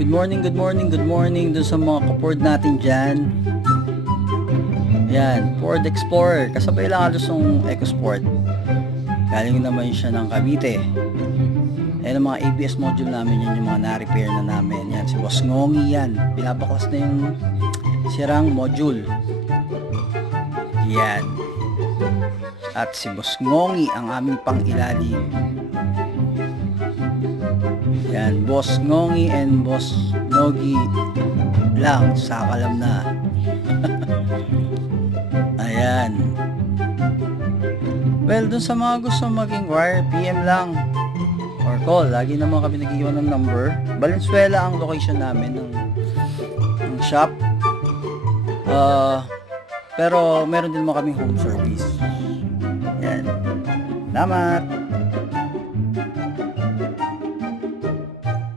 Good morning dun sa mga kapord natin dyan. Ayan, Ford Explorer. Kasabay lang halos ng EcoSport. Galing naman siya ng Cavite. Ayan ang mga EPS module namin, yan yung mga na-repair na namin. Yan, si Boss Ngongi yan. Pinapaklas na yung sirang module. Yan. At si Boss Ngongi ang aming pang-ilalim. Yan, Boss Ngongi and Boss Nogi lang sa kalam na. Ayan. Well, dun sa mga gusto maging wire, PM lang or call. Lagi naman kami nag-iwan ng number. Valenzuela ang location namin ng shop. Pero meron din naman kaming home service. Yan. Salamat.